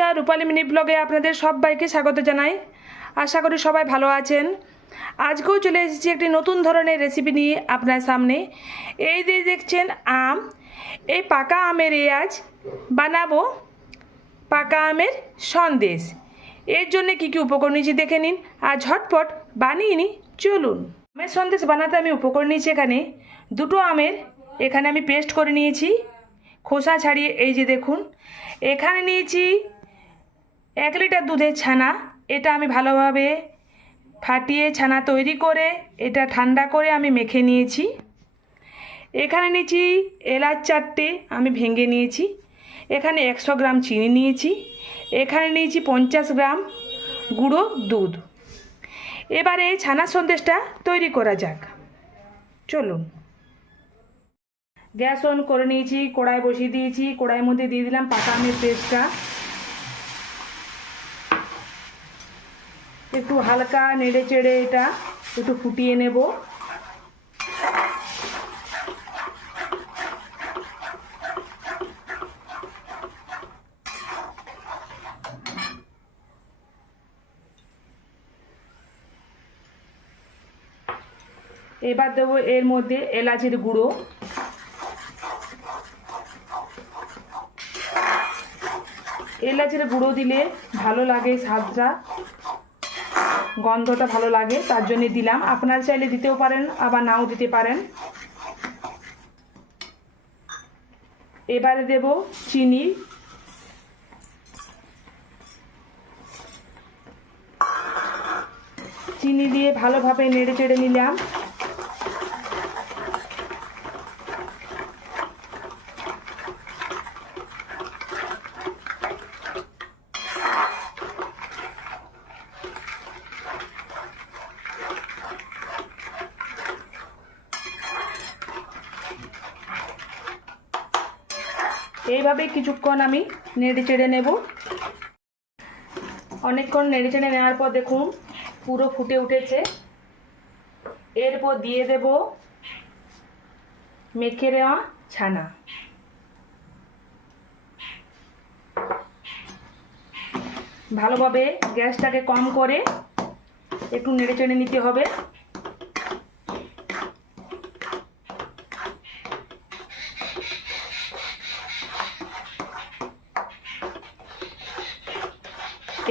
নমস্কার, রূপালী মিনি ব্লগে আপনাদের সবাইকে স্বাগত জানাই। আশা করি সবাই ভালো আছেন। আজকেও চলে এসেছি একটি নতুন ধরনের রেসিপি নিয়ে আপনার সামনে। এই যে দেখছেন আম, এই পাকা আমের আজ বানাবো পাকা আমের সন্দেশ। এর জন্য কী কী উপকরণ নিয়েছি দেখে নিন আর ঝটপট বানিয়ে নিই। চলুন। আমের সন্দেশ বানাতে আমি উপকরণ নিয়েছি এখানে দুটো আমের, এখানে আমি পেস্ট করে নিয়েছি খোসা ছাড়িয়ে। এই যে দেখুন, এখানে নিয়েছি 1 লিটার দুধের ছানা। এটা আমি ভালোভাবে ফাটিয়ে ছানা তৈরি করে এটা ঠান্ডা করে আমি মেখে নিয়েছি। এখানে নিয়েছি এলাচ 4টে, আমি ভেঙে নিয়েছি। এখানে 100 গ্রাম চিনি নিয়েছি। এখানে নিয়েছি 50 গ্রাম গুঁড়ো দুধ। এবারে এই ছানার সন্দেশটা তৈরি করা যাক। চলুন। গ্যাস অন করে নিয়েছি, কড়াই বসিয়ে দিয়েছি। কড়াইয়ের মধ্যে দিয়ে দিলাম পাকা আমের পেস্টটা। একটু হালকা নেড়ে চেড়ে এটা একটু ফুটিয়ে নেব। এবার দেবো এর মধ্যে এলাচের গুঁড়ো, এলাচের গুঁড়ো দিলে ভালো লাগে, স্বাদটা গন্ধটা ভালো লাগে, তার জন্য দিলাম। আপনারা চাইলে দিতেও পারেন, আবার নাও দিতে পারেন। এবারে দেব চিনি, চিনি দিয়ে ভালোভাবে নেড়ে চেড়ে নিলাম। এইভাবে কিছুক্ষণ আমি নেড়ে চেড়ে নেব। অনেকক্ষণ নেড়ে চেড়ে নেওয়ার পর দেখুন পুরো ফুটে উঠেছে। এরপর দিয়ে দেব মেখে নেওয়া ছানা। ভালোভাবে গ্যাসটাকে কম করে একটু নেড়ে চেড়ে নিতে হবে।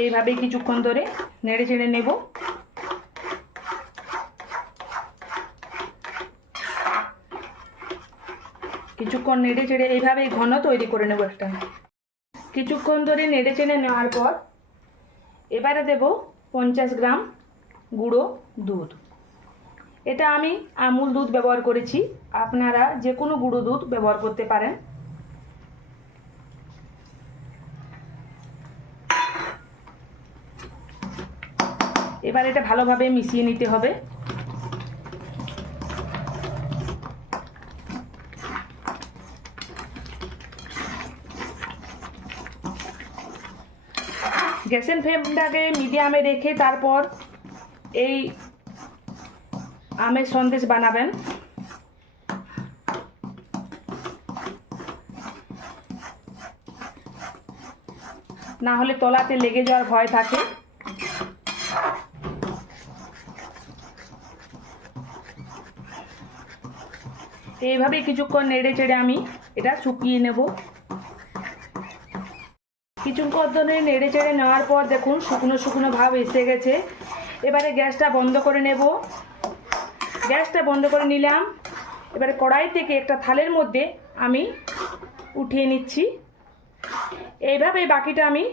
এইভাবে কিছুক্ষণ ধরে নেড়ে চেড়ে নেব। কিছুক্ষণ নেড়ে চেড়ে এইভাবে ঘন তৈরি করে নেব একটা। কিছুক্ষণ ধরে নেড়ে চেড়ে নেওয়ার পর এবারে দেব 50 গ্রাম গুঁড়ো দুধ। এটা আমি আমুল দুধ ব্যবহার করেছি, আপনারা যে কোনো গুঁড়ো দুধ ব্যবহার করতে পারেন। এবার এটা ভালোভাবে মিশিয়ে নিতে হবে। গ্যাসের ফ্লেমটাকে মিডিয়ামে রেখে তারপর এই আমের সন্দেশ বানাবেন। না হলে তলাতে লেগে যাওয়ার ভয় থাকে। এইভাবে কিছুক্ষণ নেড়ে চেড়ে আমি এটা শুকিয়ে নেব। কিছুক্ষণ ধরে নেড়ে চেড়ে নেওয়ার পর দেখুন শুকনো শুকনো ভাব এসে গেছে। এবারে গ্যাসটা বন্ধ করে নেব। গ্যাসটা বন্ধ করে নিলাম। এবারে কড়াই থেকে একটা থালের মধ্যে আমি উঠিয়ে নিচ্ছি। এইভাবে বাকিটা আমি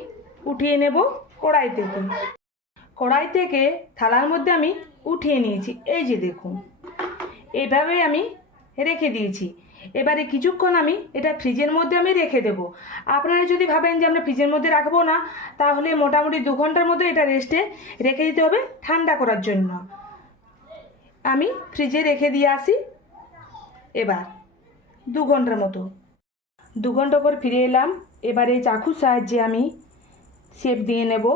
উঠিয়ে নেব কড়াই থেকে। কড়াই থেকে থালার মধ্যে আমি উঠিয়ে নিয়েছি। এই যে দেখুন, এইভাবেই আমি রেখে দিয়েছি। এবারে কিছুক্ষণ আমি এটা ফ্রিজের মধ্যে আমি রেখে দেব। আপনারা যদি ভাবেন যে আমরা ফ্রিজের মধ্যে রাখবো না, তাহলে মোটামুটি 2 ঘন্টার মধ্যে এটা রেস্টে রেখে দিতে হবে ঠান্ডা করার জন্য। আমি ফ্রিজে রেখে দিয়ে আসি। এবার 2 ঘন্টার মতো, 2 ঘন্টা পর ফিরে এলাম। এবারে চাকুর সাহায্যে আমি শেপ দিয়ে নেব।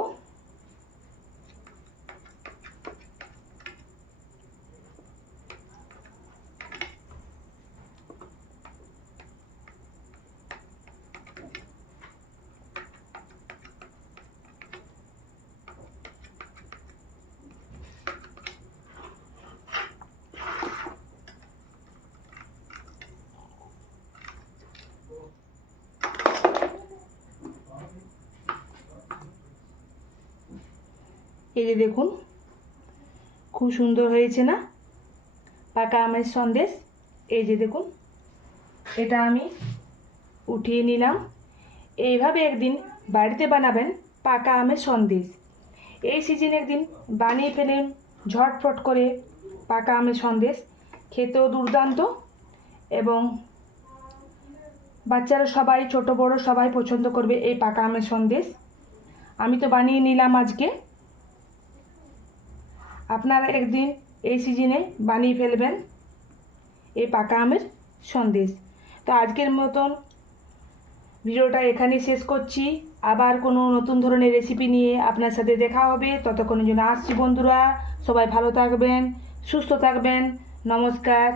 এই যে দেখুন, খুব সুন্দর হয়েছে না পাকা আমের সন্দেশ। এই যে দেখুন, এটা আমি উঠিয়ে নিলাম। এইভাবে একদিন বাড়িতে বানাবেন পাকা আমের সন্দেশ। এই সিজনে একদিন বানিয়ে ফেলেন ঝটফট করে পাকা আমের সন্দেশ, খেতেও দুর্দান্ত এবং বাচ্চারা সবাই, ছোট বড় সবাই পছন্দ করবে এই পাকা আমের সন্দেশ। আমি তো বানিয়ে নিলাম আজকে, আপনারা একদিন এই সিজনে বানিয়ে ফেলবেন এই পাকা আমের সন্দেশ। তো আজকের মতন ভিডিওটা এখানেই শেষ করছি। আবার কোনো নতুন ধরনের রেসিপি নিয়ে আপনার সাথে দেখা হবে। ততক্ষণের জন্য আসছি বন্ধুরা, সবাই ভালো থাকবেন, সুস্থ থাকবেন। নমস্কার।